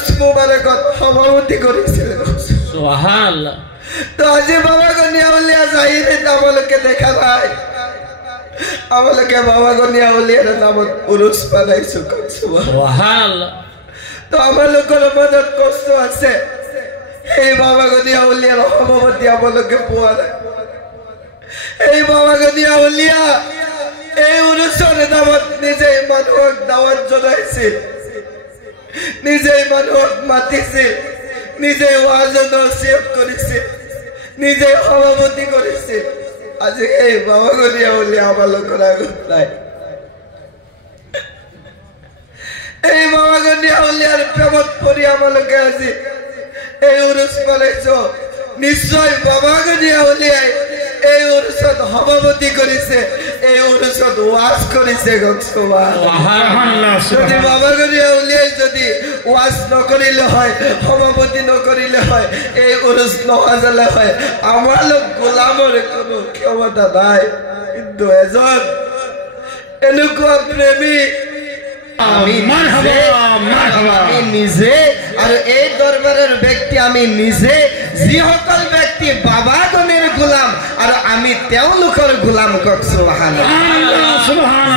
উরুস মুবারকত সভাপতি করেছিল সুবহানাল্লাহ তো আজি বাবা গনি আউলিয়া যাইরে আমলকে দেখা ভাই আমলকে বাবা গনি আউলিয়ার নামত উরুস বানাইছো সুবহানাল্লাহ তো আমলকের মদত কষ্ট আছে এই বাবা গনি আউলিয়ার সভাপতি আমলকে পোয়া নাই এই বাবা গনি আউলিয়া এই উরুসের নামত নিজেই মানুহক দাওয়াত জনাইছিল নিজেই মানুহক মাতিছিল নিজেই ওয়াজ নসিহত করেছিল নিজেই সভাপতি করেছিল আজি এই বাবা গনি আউলিয়া আমলকের আগত নাই এই বাবা গনি আউলিয়ার প্রেমত পড়ি আমলকে আজি এই উরুস বানাইছো নিশ্চয় বাবা গনি আউলিয়াই এই উরুসত সভাপতি করেছে এই উরুসত ওয়াজ করেছে সুবহানাল্লাহ যদি বাবা গনি আউলিয়াই যদি ওয়াজ নকরিলে হয় সভাপতি নকরিলে হয় এই উরুস নহাজালে হয় আমার লোক গোলামর কোনো ক্ষমতা নাই কিন্তু এজন এনেকুৱা প্রেমী আমি নিজে আর এই দরবারের ব্যক্তি আমি নিজে যিসকল ব্যক্তি বাবা গণের গোলাম আর আমি তেওঁলোকৰ গোলাম কক সুবহানাল্লাহ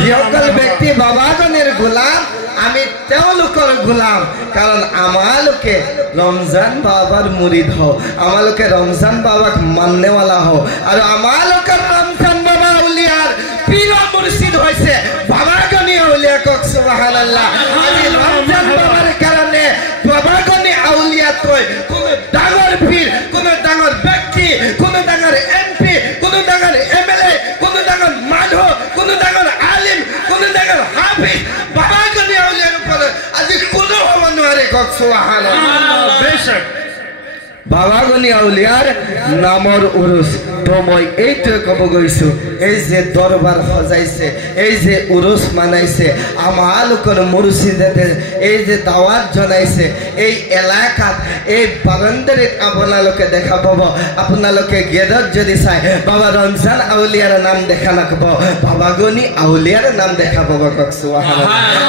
যিসকল ব্যক্তি বাবা গণেৰ গোলাম আমি তেওঁলোকৰ গোলাম কারণ আমালোকে রমজান বাবার মুরিদ হও আমালোকে রমজান বাবাক মাননেওয়ালা হও আর আমালোকের রমজান বাবা আউলিয়ার পীর মুর্শিদ হইছে বাবা গনি আউলিয়া কক সুবহানাল্লাহ আজি রমজান বাবার কারণে বাবা গনি আউলিয়া কই কোন ডাঙর পীর কোন ডাঙর ব্যক্তি কোন ডাঙর এমপি কোন ডাঙর এমএলএ কোন ডাঙর মাধব কোন ডাঙর আলিম কোন ডাঙর হাফিজ বাবা গনি আউলিয়ার উপর আজি কোনো হওয়া নয় কক সুবহানাল্লাহ বেশক বাবা গনি আউলিয়ার নামর উরুস তো মই এইটো কব গৈছো এই যে দরবার সজাইছে এই যে উরুস মানাইছে আমালোকৰ মুর্শিদে এই যে দাওয়াত জনাইছে এই এলাকাত এই বাগানদারিত আপোনালোকে দেখা পাব আপোনালোকে গেটত যদি চাই বাবা রমজান আউলিয়ার নাম দেখা নাপাব বাবা গনি আউলিয়ার নাম দেখা পাব কক সুবহানাল্লাহ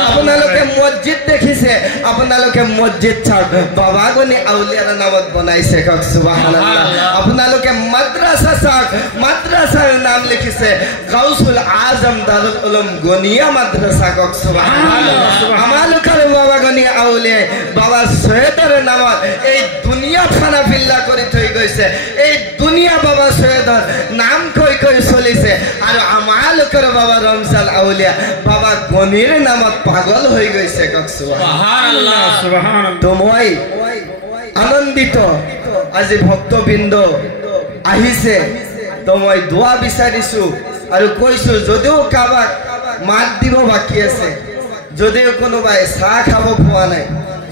আপোনালোকে মসজিদ দেখিছে আপোনালোকে মসজিদ চাওক বাবা গনি আউলিয়ার নামত বনাইছে কক সুবহানাল্লাহ আপোনালোকে মাদ্রাসা চাওক মাদ্রাসার নাম লিখিছে গাউসুল আজম দারুল উলুম গনিয়া মাদ্রাসা কক সুবহানাল্লাহ আমালোকৰ বাবা গনি আউলিয়া বাবা সৈয়দৰ নামত এই দুনিয়া খানা ফিল্লা কৰি থৈ গৈছে এই দুনিয়া বাবা সৈয়দৰ নাম কৈ কৈ চলিছে আৰু আমালোকৰ বাবা ৰমজান আউলিয়া বাবা গনিৰ নামত পাগল হৈ গৈছে কক সুবহানাল্লাহ সুবহানাল্লাহ তো মই আনন্দিত আজি ভক্তবৃন্দ আহিছে তো মই দোয়া বিচাৰিছো আৰু কৈছো যদিও কাবাক মাত দিব বাকি আছে যদিও কোনোবাই চাহ খাব পোৱা নাই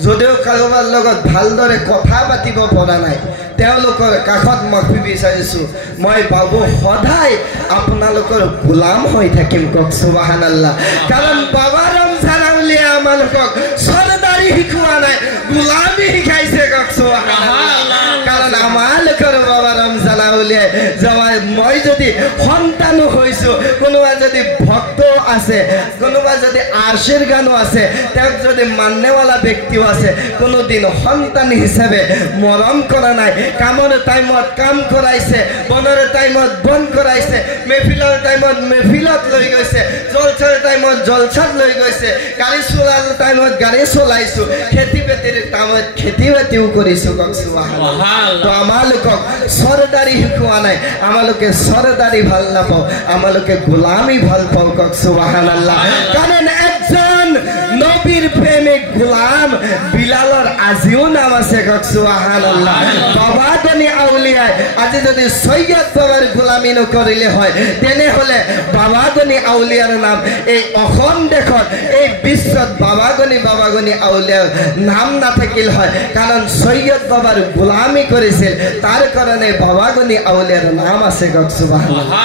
যদিও কাৰোবাৰ লগত ভালদৰে কথা পাতিব পৰা নাই তেওঁলোকৰ কাষত মাফি বিচাৰিছো মই বাবু সদায় আপোনালোকৰ গোলাম হৈ থাকিম কক সুবহানাল্লাহ কাৰণ বাবা ৰমজান আউলিয়া আমালোকক সৰদাৰি শিকোৱা নাই গোলামি শিকাইছে কক সুবহানাল্লাহ কাৰণ আমালোকৰ বাবা রমজান আউলিয়া যাওয়াই মই যদি সন্তান হইছো কোনোবা যদি ভক্ত আছে কোনোবা যদি আশীর্বাদও আছে তেওঁক যদি মাননেওয়ালা ব্যক্তিও আছে কোনোদিন সন্তান হিসাবে মৰম কৰা নাই কামৰ টাইমত কাম কৰাইছে বনৰ টাইমত বন কৰাইছে মেফিলৰ টাইমত মেফিলত লৈ গৈছে জলছাৰ টাইমত জলছাত লৈ গৈছে গাড়ী চলাৰ টাইমত গাড়ী চলাইছো খেতি বাতিৰ টাইমত খেতি বাতিও কৰিছো কক সুবহানাল্লাহ তো আমালোকক সৰদাৰি শিকোৱা নাই আমালোকে সরদারি ভাল নাপাও আমালোকে গোলামি ভাল পাও কক সুবহানাল্লাহ কারণ একজন নবীর প্রেমিক গোলাম বিলালৰ আজিও নাম আছে কক সুবহানাল্লাহ বাবা গনি আউলিয়া আজি যদি সৈয়দ বাবার গোলামি নকৰিলে হয় তেনেহলে বাবা গনি আউলিয়াৰ নাম এই অসম দেশত এই বিশ্বত বাবা গনি আউলিয়াৰ নাম নাথাকিল হয় কাৰণ সৈয়দ বাবাৰ গোলামি কৰিছিল তাৰ কাৰণে বাবা গনি আউলিয়াৰ নাম আছে কক সুবহানাল্লাহ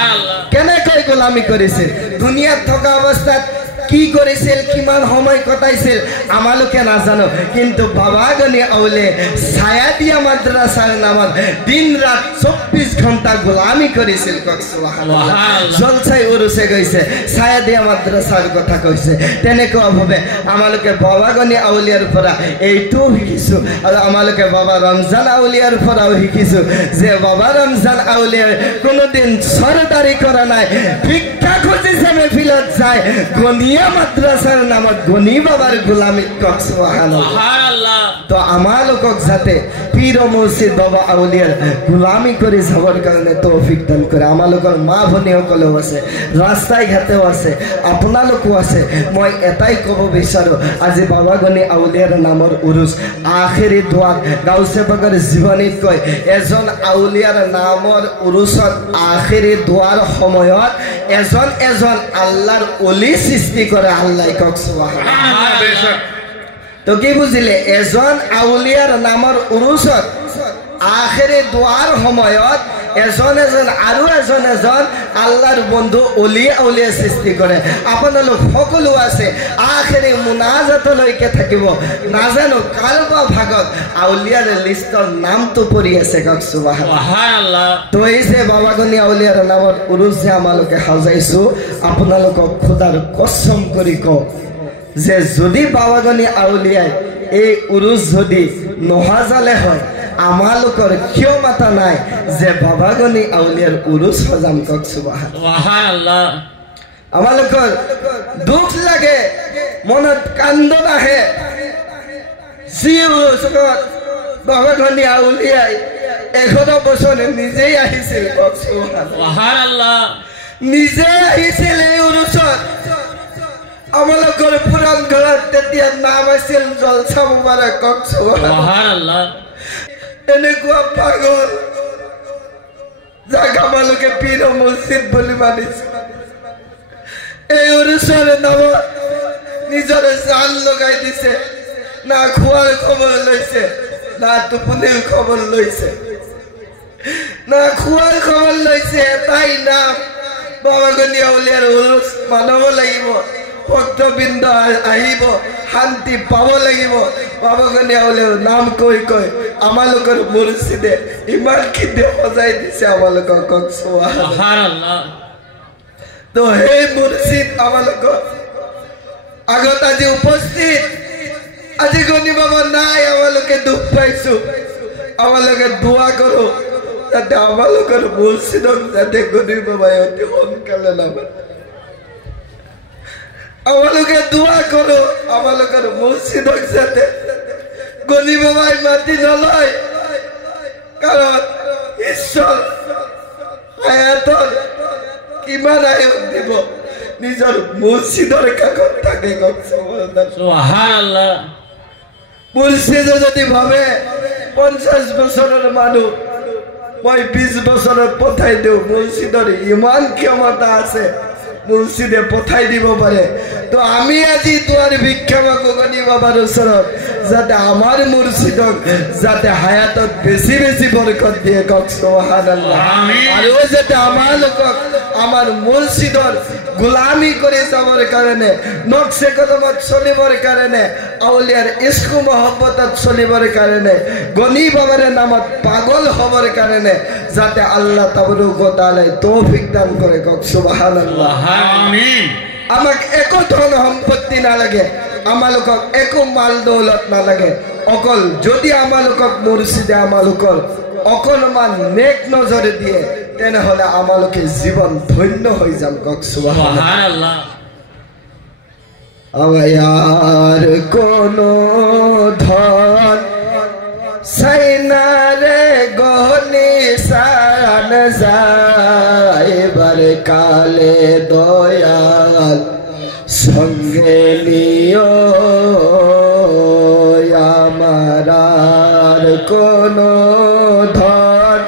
কেনেকৈ গোলামি কৰিছিল দুনিয়াত থকা অৱস্থাত কি কৰিছিল কিমান সময় কটাইছিল আমালোকে নাজানো কিন্তু বাবা গনি আউলে ছায়াদিয়া মাদ্ৰাছাৰ নামত দিন ৰাত 24 ঘণ্টা গোলামি কৰিছিল কক সুবহানাল্লাহ জলছাই উৰুছে গৈছে ছায়াদিয়া মাদ্ৰাছাৰ কথা কৈছে তেনেকুৱা ভাবে আমালোকে বাবা গনি আউলিয়াৰ পৰা এইটো শিকিছো আৰু আমালোকে বাবা ৰমজান আউলিয়াৰ পৰাও শিকিছো যে বাবা ৰমজান আউলিয়াৰ কোনোদিন সৰদাৰি কৰা নাই ভিক্ষা খুজিছে মেহফিলত যায় গনিয়া মাদ্ৰাছাৰ নামত গনি বাবাৰ গোলামি কক সুবহানাল্লাহ তো আমালোকক যাতে পীৰ মুৰ্শিদ বাবা আউলিয়াৰ গোলামি কৰে যাবাৰ কাৰণে তৌফিক দান কৰে আমালোকৰ মা ভনীসকলেও আছে ৰাস্তায় ঘাটেও আছে আপোনালোকো আছে মই এটাই ক'ব বিচাৰো আজি বাবা গনি আউলিয়াৰ নামৰ উৰুস আখেৰি দুৱাৰ গাউছে বাগৰ জীৱনীত কয় এজন আউলিয়াৰ নামৰ উৰুসত আখেৰি দুৱাৰ সময়ত এজন এজন আল্লাহৰ ওলি সৃষ্টি কৰে আল্লাহ কক সুবহানাল্লাহ তো কি বুঝিলে এজন আউলিয়াৰ নামৰ উৰুসত আখেৰি দুৱাৰ সময়ত এজন এজন আৰু এজন এজন আল্লাহৰ বন্ধু ওলি আউলিয়া সৃষ্টি কৰে আপোনালোক সকলো আছে আখেৰি মুনাজাতলৈকে থাকিব নাজানো কাৰোবা ভাগত আউলিয়াৰ লিষ্টৰ নামটো পৰি আছে কক সুবহানাল্লাহ তো এই যে বাবা গনি আউলিয়াৰ নামৰ উৰুস যে আমালোকে সাজাইছো আপোনালোকক খোদাৰ কসম কৰি কওঁ যে যদি বাবা গনি আউলিয়াই এই উৰুস যদি নহাজালে হয় আমালোকৰ ক্ষমতা নাই যে বাবা গনি আউলিয়াৰ উৰুস সজাম কক সুবহানাল্লাহ আমালোকৰ দুখ লাগে মনত কান্দন আহে যি উৰুসত বাবা গনি আউলিয়াই 11 বছৰ নিজেই আহিছিল কক সুবহানাল্লাহ নিজে আহিছিল এই উৰুসত আমালোকৰ পুৰান ঘৰত তেতিয়া নাম আছিল জলছা মুবাৰক কক সুবহানাল্লাহ এনেকুৱা পাগল যাক আমালোকে পীৰ মুৰ্শিদ বুলি মানিছে এই উৰুসৰ নামত নিজৰ জান লগাই দিছে না খোৱাৰ খবৰ লৈছে না টোপনিৰ খবৰ লৈছে না খোৱাৰ খবৰ লৈছে এটাই নাম বাবা গনি আউলিয়াৰ উৰুস মানব লাগিব ভক্তবৃন্দ আহিব শান্তি পাব লাগিব বাবা গনি আউলিয়াৰ নাম কৈ কৈ আমালোকৰ মুৰ্শিদে ইমানখিনি সজাই দিছে আমালোকক কক সুবহানাল্লাহ তো হে মুৰ্শিদ আমালোকৰ আগত আজি উপস্থিত আজি গনি বাবা নাই আমালোকে দুখ পাইছো আমালোকে দোয়া করো যাতে আমালোকৰ মুৰ্শিদক যাতে গনি বাবাই অতি সোনকালে নামাতে আমালোকে দোয়া কৰো আমালোকৰ মুৰ্শিদক যাতে গনি বাবাই মাতি নলয় কাৰণ ঈশ্বৰ হায়াতৰ কিমান আয়ুস দিব নিজৰ মুৰ্শিদৰ কাষত থাকে কক সুবহানাল্লাহ মুৰ্শিদে যদি ভাবে 50 বছৰৰ মানুহ মই 20 বছৰত পঠাই দিওঁ মুৰ্শিদৰ ইমান ক্ষমতা আছে মুৰ্শিদে পঠাই দিব পাৰে তো আমি আজি দুৱাৰ ভিক্ষা মাগো গনি বাবাৰ ওচৰত যাতে আমাৰ মুৰ্শিদক যাতে হায়াতত বেছি বেছি বৰকত দিয়ে কক সুবহানাল্লাহ আৰু যাতে আমালোকক আমাৰ মুৰ্শিদৰ গোলামি কৰি যাবৰ কাৰণে নকশে কদমত চলিবৰ কাৰণে আউলিয়াৰ ইশক মহব্বতত চলিবৰ কাৰণে গনি বাবাৰ নামত পাগল হবৰ কাৰণে যাতে আল্লাহ তাবাৰক ওয়া তাআলা তৌফিক দান কৰে কক সুবহানাল্লাহ আমিন আমাক একো ধন সম্পত্তি নালাগে আমালোকক একো মাল দৌলত নালাগে অকল যদি আমালোকক মুর্শিদে আমালোকৰ অকলমান নেক নজরে দিয়ে তেনেহলে আমালোকে জীবন ধন্য হৈ যাম কক সুবহানাল্লাহ আমার কোনো ধন সাইনারে গনি সান যাইবার কালে দয়াল সঙ্গে নিও আমার কোনো ধন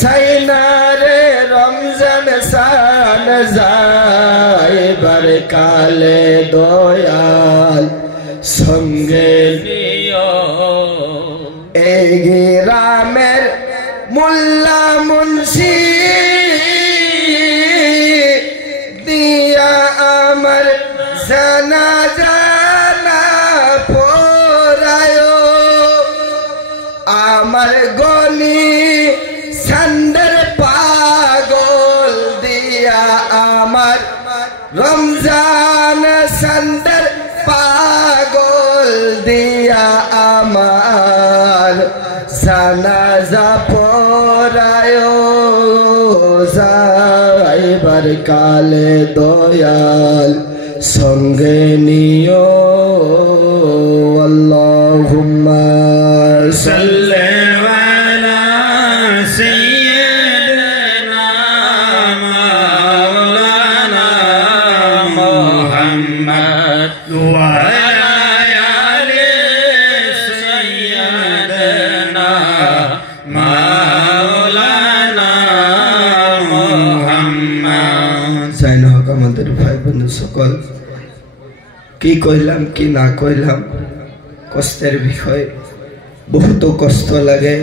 সাইনারে রমজান সান যাইবার কালে দয়াল সঙ্গে নিও এই গ্রামের মোল্লা মুন্সি দিয়া আমার দিয়া আমার জানাজা পড়ায় যাইবার কালে দয়াল সঙ্গে নিও আল্লাহুম্মা সাল্লি على سيدنا مولانا محمد وعلى آل سيدنا مولانا محمد সাইন হক আমাদের ভাই বন্ধু সকল কি কইলাম কি না কইলাম কষ্টের বিষয় বহুত কষ্ট লাগে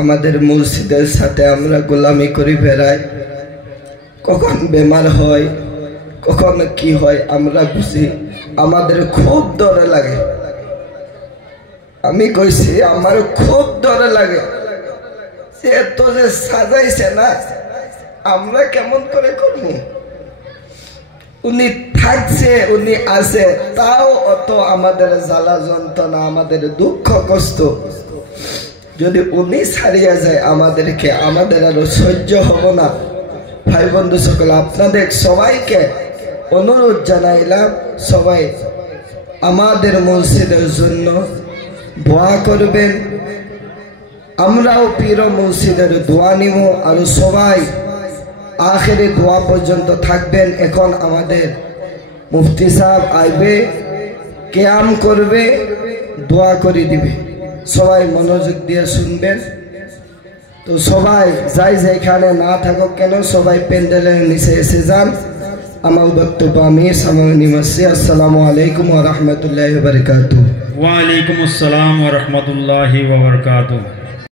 আমাদের মুর্শিদের সাথে আমরা গোলামি করি বেড়াই কখন বেমার হয় কখন কি হয় আমরা বুঝি আমাদের খুব ডর লাগে আমি কইছি আমার খুব ডর লাগে সে এত যে সাজাইছে না আমরা কেমন করে করবো উনি থাকছে উনি আছে তাও অত আমাদের জ্বালা যন্ত্রণা আমাদের দুঃখ কষ্ট যদি উনি ছাড়িয়ে যায় আমাদেরকে আমাদের আরো সহ্য হব না ভাই বন্ধু সকল আপনাদের সবাইকে অনুরোধ জানাইলাম সবাই আমাদের মসজিদের জন্য দোয়া করবেন আমরাও পীর মসজিদের দোয়া নিব আর সবাই আখেরি দোয়া পর্যন্ত থাকবেন এখন আমাদের মুফতি সাহেব আইবে কিয়াম করবে দোয়া করে দিবে সবাই মনোযোগ দিয়ে শুনবেন তো সবাই যাই যেখানে না থাকুক কেন সবাই প্যান্ডেলের নিচে এসে যান আমার বক্তব্য আমি সামনে নিমাসি আসসালামু আলাইকুম ওয়া রাহমাতুল্লাহি ওয়া বারাকাতুহু ওয়া আলাইকুম আসসালাম ওয়া রাহমাতুল্লাহি ওয়া বারাকাতুহু